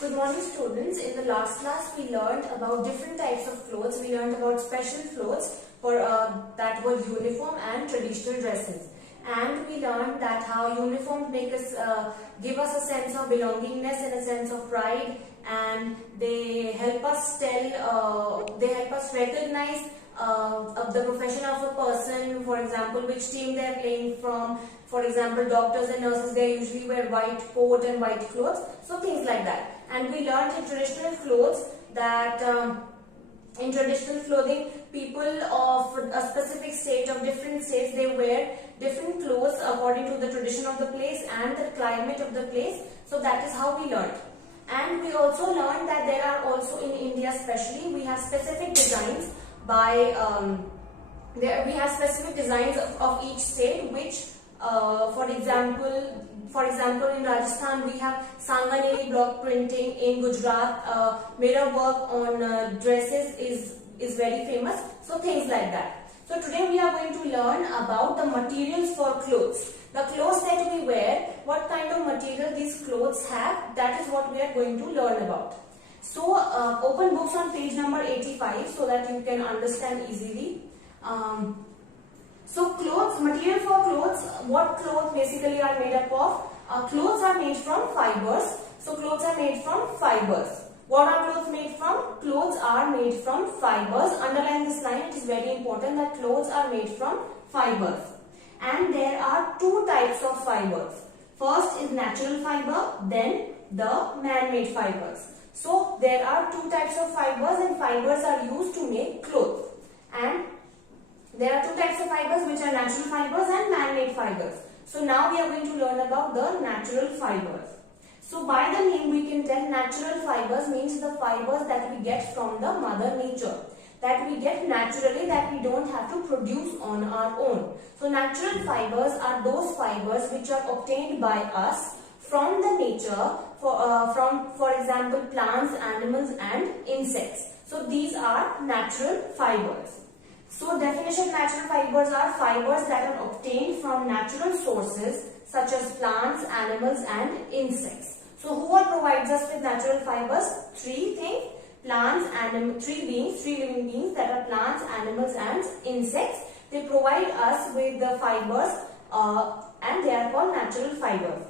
Good morning students. In the last class we learned about different types of clothes. We learned about special clothes for that were uniform and traditional dresses. And we learned that how uniforms make us give us a sense of belongingness and a sense of pride, and they help us recognize of the profession of a person. For example, which team they are playing from. For example, doctors and nurses, they usually wear white coat and white clothes, so things like that. And we learned in traditional clothes that in traditional clothing, people of a specific state, of different states, they wear different clothes according to the tradition of the place and the climate of the place. So that is how we learned. And we also learned that there are also in India especially, we have specific designs by we have specific designs of each state, which for example in Rajasthan we have Sanganeri block printing. In Gujarat mirror work on dresses is very famous, so things like that. So today we are going to learn about the materials for clothes. The clothes that we wear, what kind of material these clothes have, that is what we are going to learn about. So open books on page number 85 so that you can understand easily. So clothes, material for clothes, what clothes basically are made up of? Clothes are made from fibers. So clothes are made from fibers. What are clothes made from? Clothes are made from fibers. Underline this line, it is very important that clothes are made from fibers. And there are two types of fibers. First is natural fiber, then the man-made fibers. So there are two types of fibers, and fibers are used to make clothes. And there are two types of fibers, which are natural fibers and man-made fibers. So now we are going to learn about the natural fibers. So by the name we can tell natural fibers means the fibers that we get from the mother nature, that we get naturally, that we don't have to produce on our own. So natural fibers are those fibers which are obtained by us from the nature, for example plants, animals and insects. So these are natural fibers. So definition of natural fibers are fibers that are obtained from natural sources such as plants, animals and insects. So who all provides us with natural fibers? Three things: plants, three living beings, that are plants, animals and insects. They provide us with the fibers and they are called natural fibers.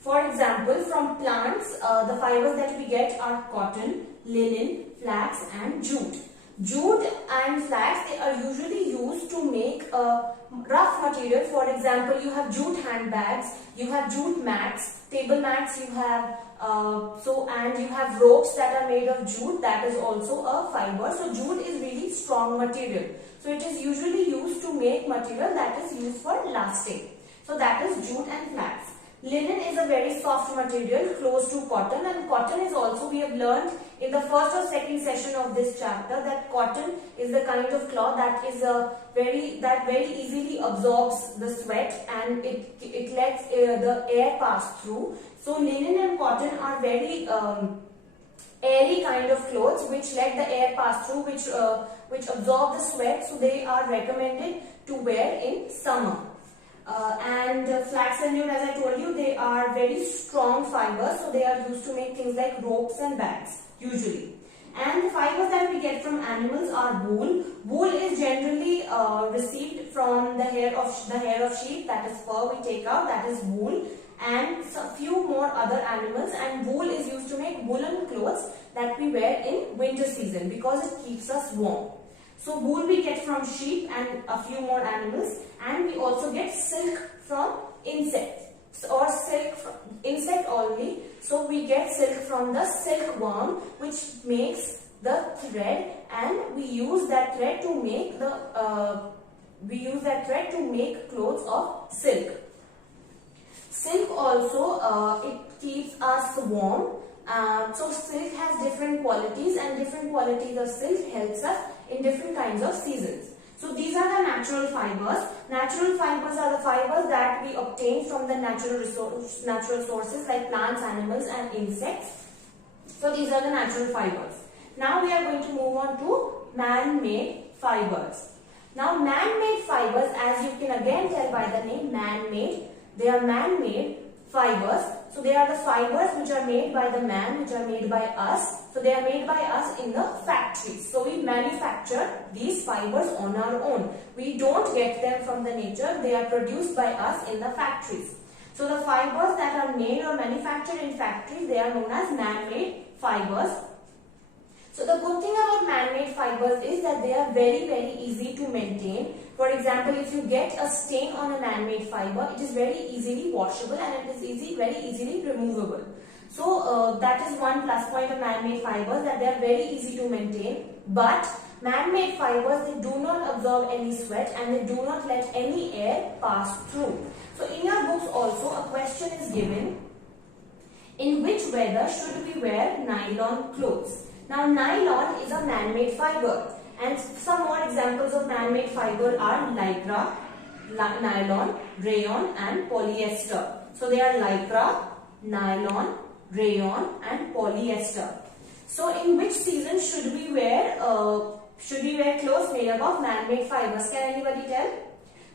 For example, from plants, the fibers that we get are cotton, linen, flax and jute. Jute and flax, they are usually used to make a rough material. For example, you have jute handbags, you have jute mats, table mats, you have and you have ropes that are made of jute, that is also a fiber. So jute is really strong material. So it is usually used to make material that is used for lasting. So that is jute and flax. Linen is a very soft material close to cotton, and cotton is also, we have learned in the first or second session of this chapter that cotton is the kind of cloth that is very easily absorbs the sweat and it lets the air pass through. So linen and cotton are very airy kind of clothes which let the air pass through, which absorb the sweat, so they are recommended to wear in summer. And flax and jute, as I told you, they are very strong fibers, so they are used to make things like ropes and bags usually. And the fibers that we get from animals are wool. Wool is generally received from the hair of sheep, that is fur we take out, that is wool, and a few more other animals. And wool is used to make woolen clothes that we wear in winter season because it keeps us warm. So wool we get from sheep and a few more animals, and we also get silk from insects, or silk from insect only. So we get silk from the silkworm, which makes the thread, and we use that thread to make clothes of silk. Silk also it keeps us warm. So silk has different qualities, and different qualities of silk helps us in different kinds of seasons. So these are the natural fibers. Natural fibers are the fibers that we obtain from the natural sources like plants, animals and insects. So these are the natural fibers. Now we are going to move on to man-made fibers. Now man-made fibers, as you can again tell by the name man-made, they are man-made fibers. So they are the fibers which are made by the man, which are made by us. So they are made by us in the factories. So we manufacture these fibers on our own. We don't get them from the nature. They are produced by us in the factories. So the fibers that are made or manufactured in factories, they are known as man-made fibers. So the good thing about man-made fibers is that they are very easy to maintain. For example, if you get a stain on a man-made fiber, it is very easily washable and it is very easily removable. So that is one plus point of man-made fibers, that they are very easy to maintain. But man-made fibers, they do not absorb any sweat and they do not let any air pass through. So in your books also a question is given, in which weather should we wear nylon clothes? Now nylon is a man-made fiber, and some more examples of man-made fiber are lycra, nylon, rayon and polyester. So they are lycra, nylon, rayon and polyester. So in which season should we wear clothes made up of man-made fibers? Can anybody tell?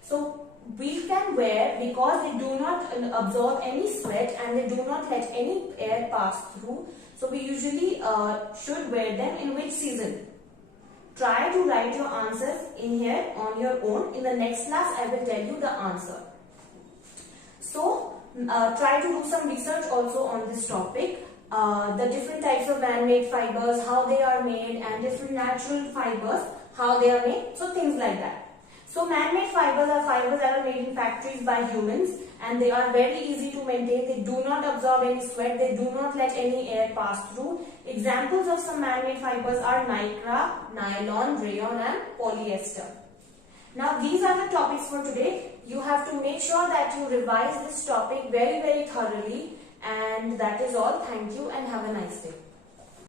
So we can wear, because they do not absorb any sweat and they do not let any air pass through. So we usually should wear them in which season? Try to write your answers in here on your own. In the next class, I will tell you the answer. So try to do some research also on this topic. The different types of man-made fibers, how they are made, and different natural fibers, how they are made. So things like that. So man-made fibers are fibers that are made in factories by humans, and they are very easy to maintain. They do not absorb any sweat. They do not let any air pass through. Examples of some man-made fibers are lycra, nylon, rayon and polyester. Now these are the topics for today. You have to make sure that you revise this topic very thoroughly, and that is all. Thank you and have a nice day.